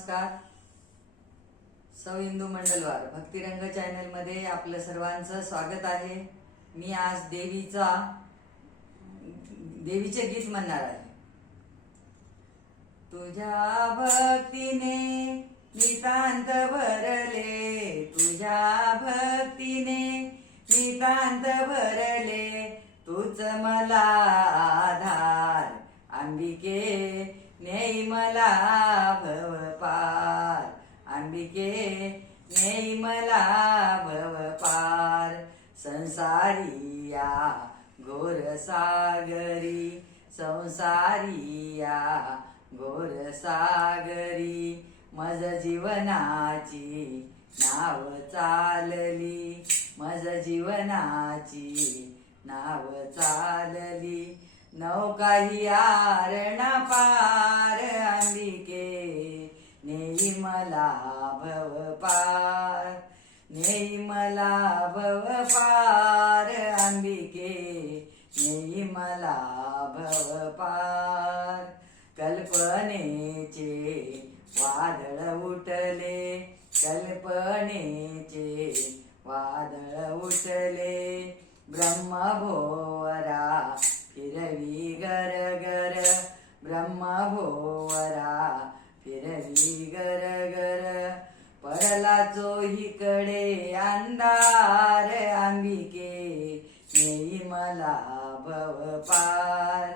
नमस्कार. सौ इंदू मंडलवार भक्तिरंग चॅनल मध्ये आपलं सर्वांचं स्वागत आहे. मी आज देवीचे गीत म्हणणार आहे. तुझ्या भक्तीने नितांत भरले, तुझ्या भक्तीने नितांत भरले, तूच मला आधार अंबिके, नेई मला भवपार अंबिके, नेई मला भवपार. संसारिया घोर सागरी, संसारिया घोर सागरी, मज जीवनाची नाव चालली, मज जीवनाची नाव चालली. नौकाही आरण पार अंबिके, नेई मला भवपार, नेई मला भवपार अंबिके, नेई मला भवपार. कल्पनेचे वादळ उठले, कल्पनेचे वादळ उठले, ब्रह्मभोवरा फिरवी गरगर, ब्रह्मभोवरा फिरवी गरगर. पडला चोहीकडे अंधार अंबिके, नेई मला भवपार,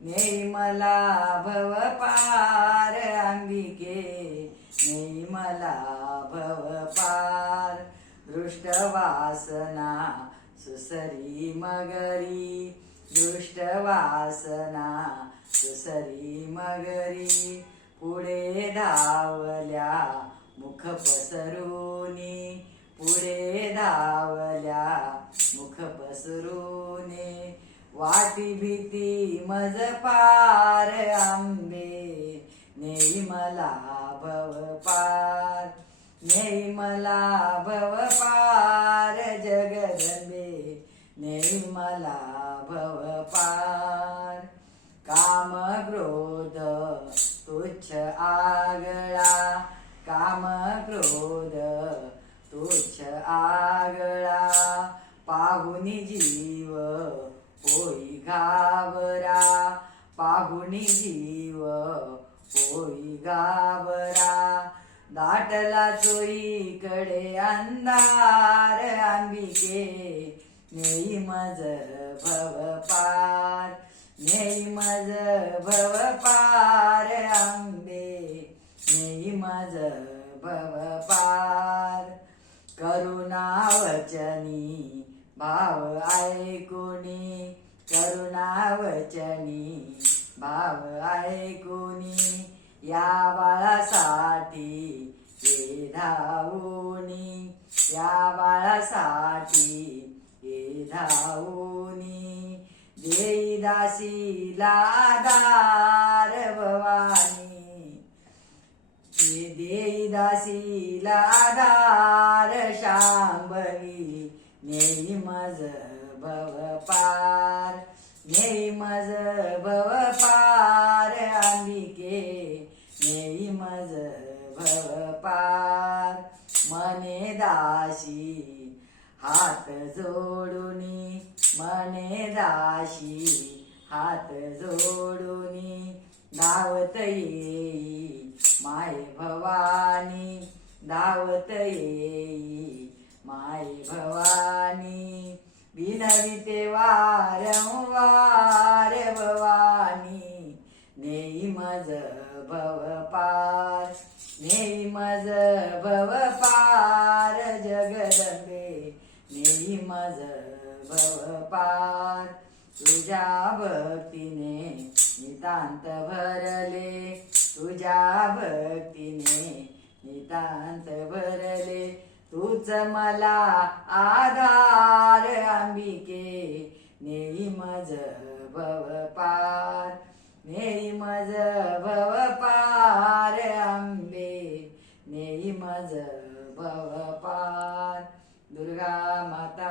नेई मला भवपार अंबिके, नेई मला भवपार. दृष्ट वासना सुसरी मगरी, दृष्ट वासना सुसरी मगरी, पुढे धावल्या मुख पसरूनी, पुढे धावल्या मुख पसरूनी. वाटी भीती मज पार आंबे, नेई मला भवपार, नेई मला भवपार जगदंबे, नेई मला भवपार. काम क्रोध तुच्छ आगळा, काम क्रोध तुच्छ आगळा, पाहुनी जीव होई घाबरा, पाहुनी जीव होई घाबरा. दाटला चोहीकडे अंधार अंबिके, नेई मज भवपार, नेई मज भवपार अंबे, नेई मज भवपार. करुणावचनी भाव ऐकुनी, करुणावचनी भाव ऐकुनी, या बाळासाठी ये धावूनी, या बाळासाठी ये धावूनी. देई दासीला आधार भवानी, देई दासीला आधार शांभवी, नेई मज भवपार, नेई मज भवपार अंबिके, नेई मज भवपार. मने दाशी हात जोडूनी, मने दाशी हात जोडूनी, धावत येई माय भवानी, धावत येई माय भवानी. विनविते वारंवार भवानी, नेई मज भवपार, नेई मज भवपार जगदंबे, नेई मज भवपार. तुझ्या भक्तीने नितांत भरले, तुझ्या भक्तीने नितांत भरले, तूच मला आधार अंबिके, नेई मज भवपार, नेई मज भवपार अंबे, नेई मज भवपार. दुर्गा माता